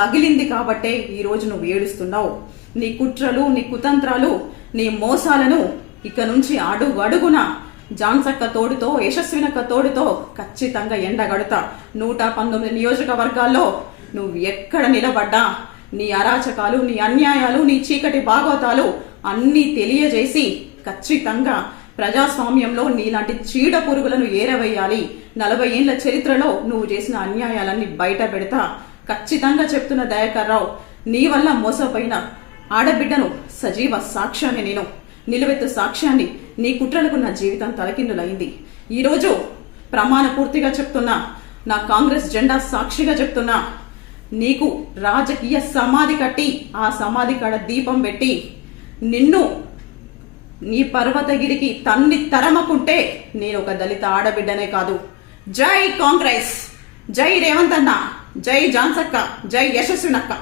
తగిలింది కాబట్టే ఈరోజు నువ్వు ఏడుస్తున్నావు. నీ కుట్రలు, నీ కుతంత్రాలు, నీ మోసాలను ఇక నుంచి అడుగు అడుగున జాన్సక్క తోడుతో, యశస్వినక్క తోడుతో ఖచ్చితంగా ఎండగడతా. 119 నియోజకవర్గాల్లో నువ్వు ఎక్కడ నిలబడ్డా నీ అరాచకాలు, నీ అన్యాయాలు, నీ చీకటి భాగవతాలు అన్నీ తెలియజేసి ఖచ్చితంగా ప్రజాస్వామ్యంలో నీలాంటి చీడ పురుగులను ఏరవేయాలి. 40 ఏళ్ల చరిత్రలో నువ్వు చేసిన అన్యాయాలన్నీ బయట పెడతా. ఖచ్చితంగా చెప్తున్న దయాకర్ రావు, నీ వల్ల మోసపోయిన ఆడబిడ్డను సజీవ సాక్ష్యాన్ని, నేను నిలువెత్తు సాక్ష్యాన్ని, నీ కుట్రలకు నా జీవితం తలకిందులైంది. ఈరోజు ప్రమాణ పూర్తిగా చెప్తున్నా, నా కాంగ్రెస్ జెండా సాక్షిగా చెప్తున్నా, నీకు రాజకీయ సమాధి కట్టి ఆ సమాధి కాడ దీపం పెట్టి నిన్ను నీ పర్వతగిరికి తన్ని తరమకుంటే నేను ఒక దళిత ఆడబిడ్డనే కాదు. జై కాంగ్రెస్, జై రేవంత్ అన్న, జై జాన్సక్క, జై యశస్వినక్క.